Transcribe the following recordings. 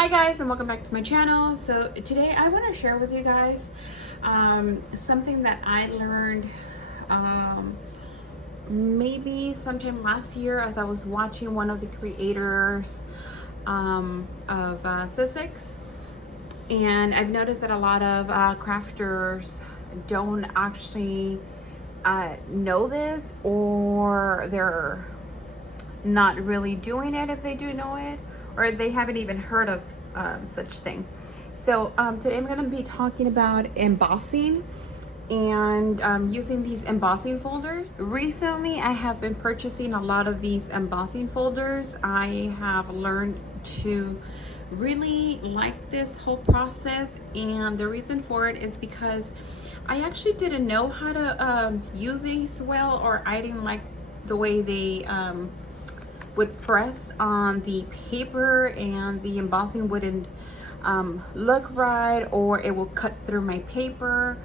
Hi guys, and welcome back to my channel. So today I want to share with you guys something that I learned maybe sometime last year as I was watching one of the creators of Sussex, and I've noticed that a lot of crafters don't actually know this, or they're not really doing it if they do know it, or they haven't even heard of such thing. So today I'm going to be talking about embossing and using these embossing folders. Recently I have been purchasing a lot of these embossing folders. I have learned to really like this whole process, and the reason for it is because I actually didn't know how to use these well, or I didn't like the way they would press on the paper, and the embossing wouldn't look right, or it will cut through my paper.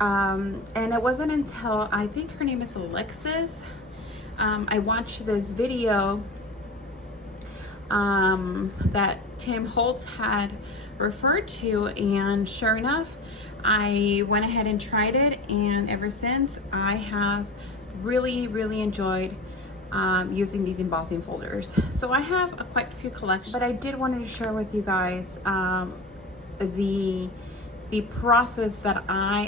And it wasn't until, I think her name is Alexis, I watched this video that Tim Holtz had referred to, and sure enough I went ahead and tried it, and ever since I have really enjoyed using these embossing folders. So I have quite a few collections, but I did want to share with you guys the process that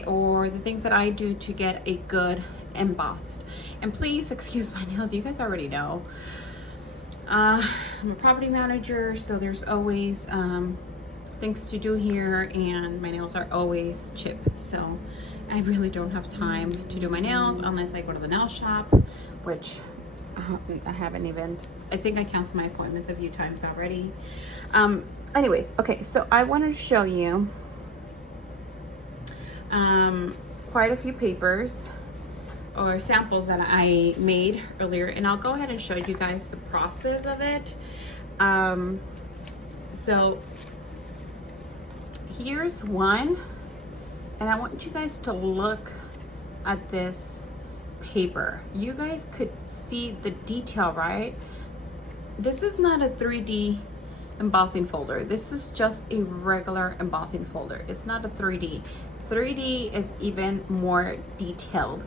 or the things that I do to get a good embossed. And please excuse my nails, you guys already know I'm a property manager, so there's always things to do here, and my nails are always chipped, so I really don't have time to do my nails unless I go to the nail shop, which I haven't even, I think I canceled my appointments a few times already. Anyways, okay, so I wanted to show you quite a few papers or samples that I made earlier, and I'll go ahead and show you guys the process of it. So here's one, and I want you guys to look at this paper. You guys could see the detail, right? This is not a 3D embossing folder. This is just a regular embossing folder. It's not a 3D. 3D is even more detailed,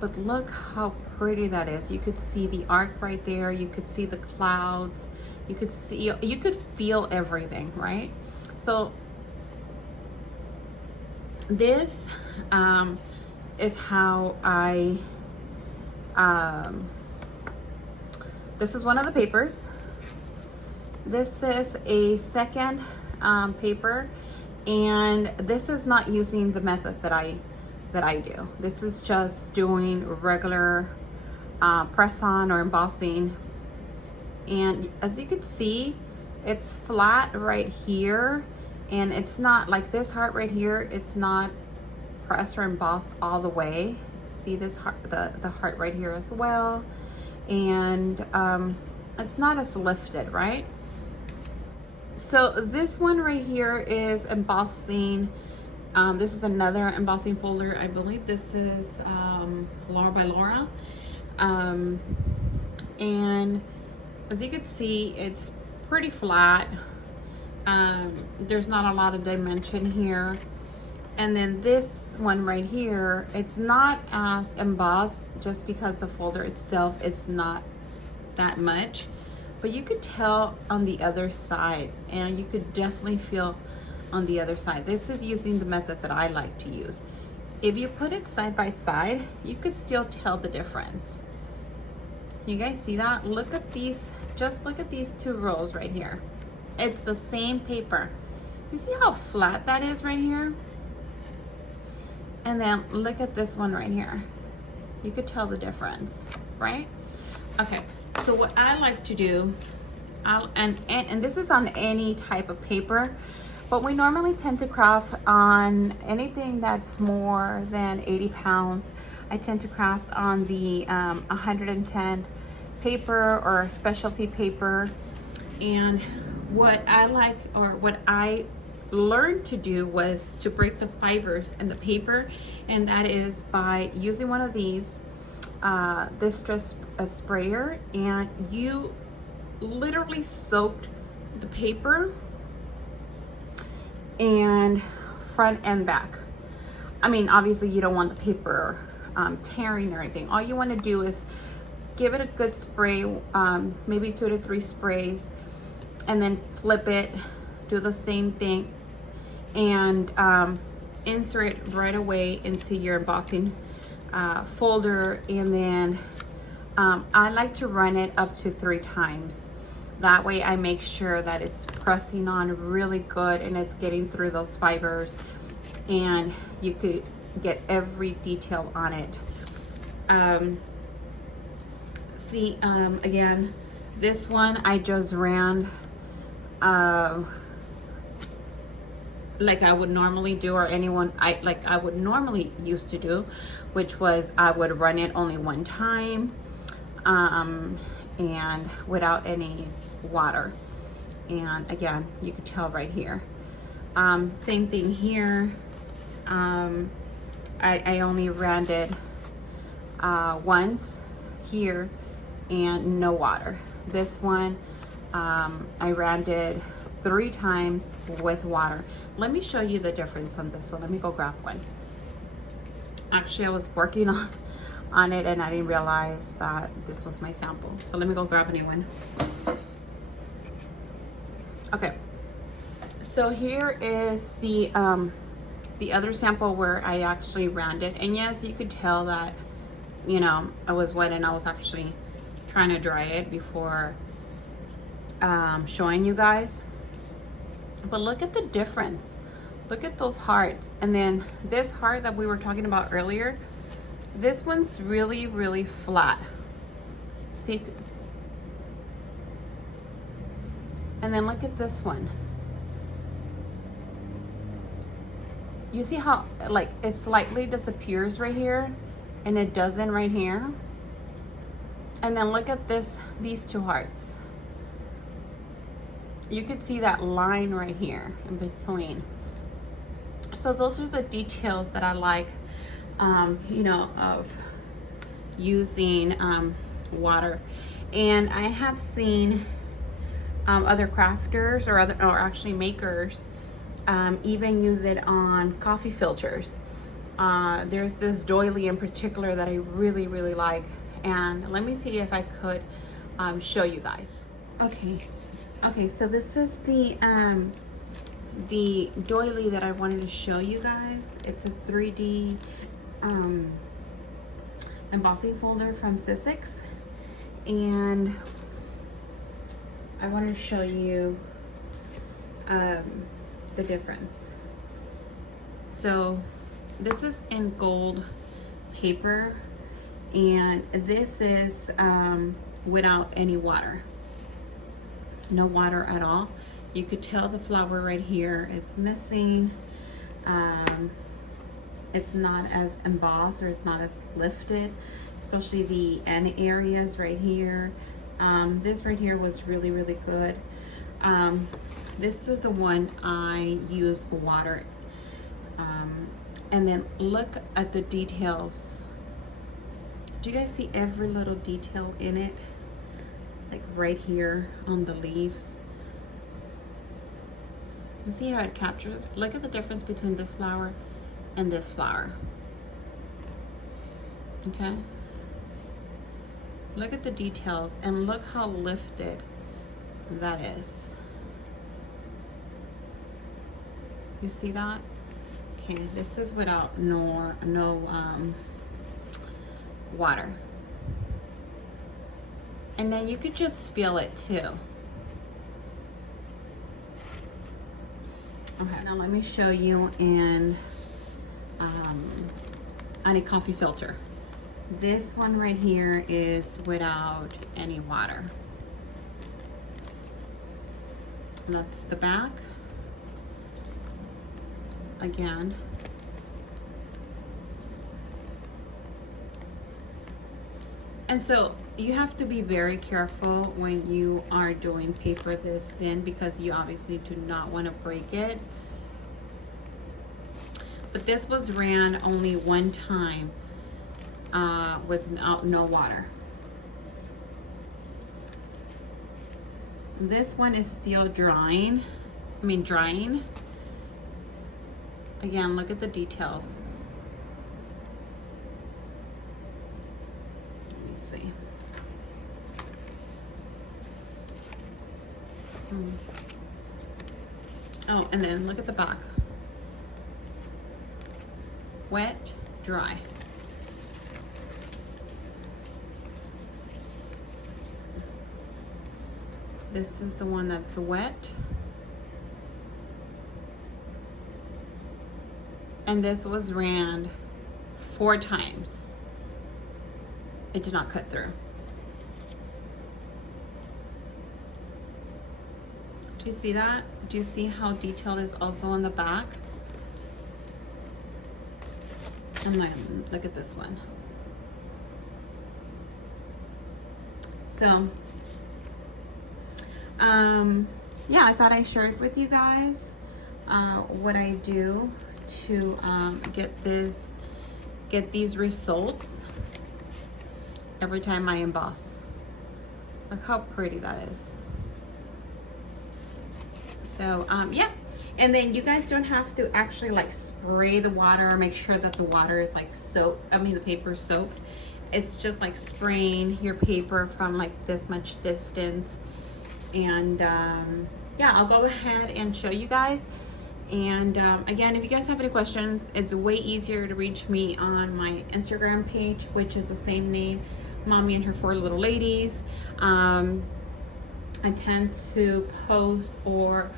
but look how pretty that is. You could see the arc right there. You could see the clouds. You could see, you could feel everything, right? So this is how I this is one of the papers. This is a second paper, and this is not using the method that I do. This is just doing regular press on or embossing, and as you can see, it's flat right here, and it's not like this heart right here. It's not pressed or embossed all the way. See this heart, the heart right here as well, and it's not as lifted, right? So this one right here is embossing. This is another embossing folder. I believe this is Laura by Laura, and as you can see, it's pretty flat. There's not a lot of dimension here. And then this one right here, it's not as embossed just because the folder itself is not that much, but you could tell on the other side, and you could definitely feel on the other side. This is using the method that I like to use. If you put it side by side, you could still tell the difference. You guys see that? Look at these, just look at these two rows right here. It's the same paper. You see how flat that is right here? And then look at this one right here. You could tell the difference, right? Okay, so what I like to do, and this is on any type of paper, but we normally tend to craft on anything that's more than 80 pounds. I tend to craft on the 110 paper or specialty paper. And what I like, or what I learned to do, was to break the fibers in the paper, and that is by using one of these this stress sprayer, and you literally soaked the paper and front and back. I mean, obviously you don't want the paper tearing or anything. All you want to do is give it a good spray, maybe 2 to 3 sprays, and then flip it, do the same thing, and insert it right away into your embossing folder. And then I like to run it up to 3 times. That way I make sure that it's pressing on really good and it's getting through those fibers, and you could get every detail on it. Again, this one I just ran like I would normally do, or I would normally used to do, which was I would run it only 1 time and without any water. And again, you could tell right here. Same thing here. I only ran it once here and no water. This one I ran it 3 times with water. Let me show you the difference on this one. Let me go grab one. Actually, I was working on it and I didn't realize that this was my sample. So let me go grab a new one. Okay, so here is the other sample where I actually ran it. And yes, you could tell that, you know, I was wet and I was actually trying to dry it before showing you guys. But look at the difference. Look at those hearts. And then this heart that we were talking about earlier, this one's really, really flat. See? And then look at this one. You see how like it slightly disappears right here and it doesn't right here? And then look at these 2 hearts. You could see that line right here in between. So those are the details that I like, you know, of using water. And I have seen other crafters or actually makers even use it on coffee filters. There's this doily in particular that I really, really like. And let me see if I could show you guys. Okay, so this is the doily that I wanted to show you guys. It's a 3D embossing folder from Sizzix, and I wanted to show you the difference. So this is in gold paper, and this is without any water. No water at all. You could tell the flower right here is missing. It's not as embossed, or it's not as lifted, especially the end areas right here. This right here was really, really good. This is the one I use water. And then look at the details. Do you guys see every little detail in it? Like right here on the leaves. You see how it captures? Look at the difference between this flower and this flower. Okay? Look at the details and look how lifted that is. You see that? Okay, this is without no water. And then you could just feel it too. Okay, now let me show you in on a coffee filter. This one right here is without any water. And that's the back. Again. And so you have to be very careful when you are doing paper this thin, because you obviously do not want to break it. But this was ran only 1 time without no water. This one is still drying. Again, look at the details. Let me see. Oh, and then look at the back. Wet, dry. This is the one that's wet. And this was ran 4 times. It did not cut through. Do you see that? Do you see how detailed is also on the back? And then look at this one. So, yeah, I thought I shared with you guys what I do to get these results every time I emboss. Look how pretty that is. So yeah, and then you guys don't have to actually like spray the water. Make sure that the water is like soaked. I mean the paper is soaked. It's just like spraying your paper from like this much distance. And yeah, I'll go ahead and show you guys. And again, if you guys have any questions, it's way easier to reach me on my Instagram page, which is the same name, Mommy and Her 4 Little Ladies. I tend to post or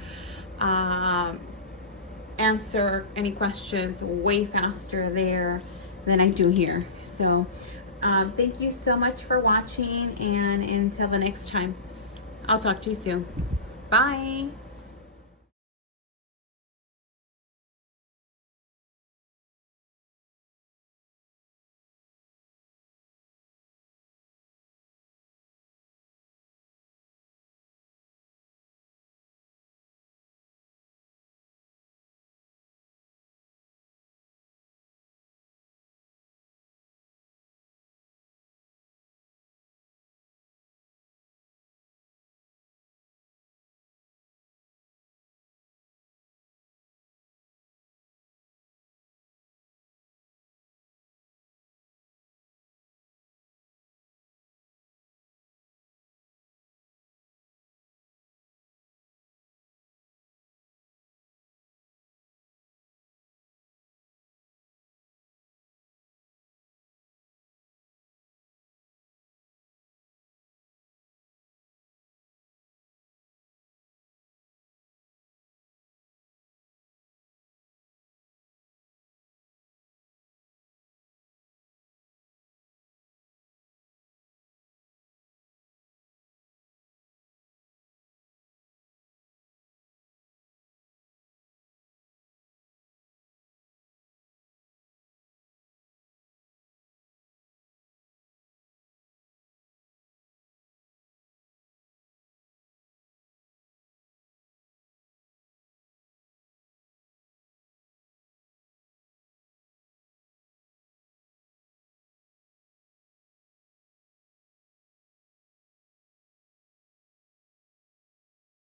answer any questions way faster there than I do here. So thank you so much for watching, and until the next time, I'll talk to you soon. Bye.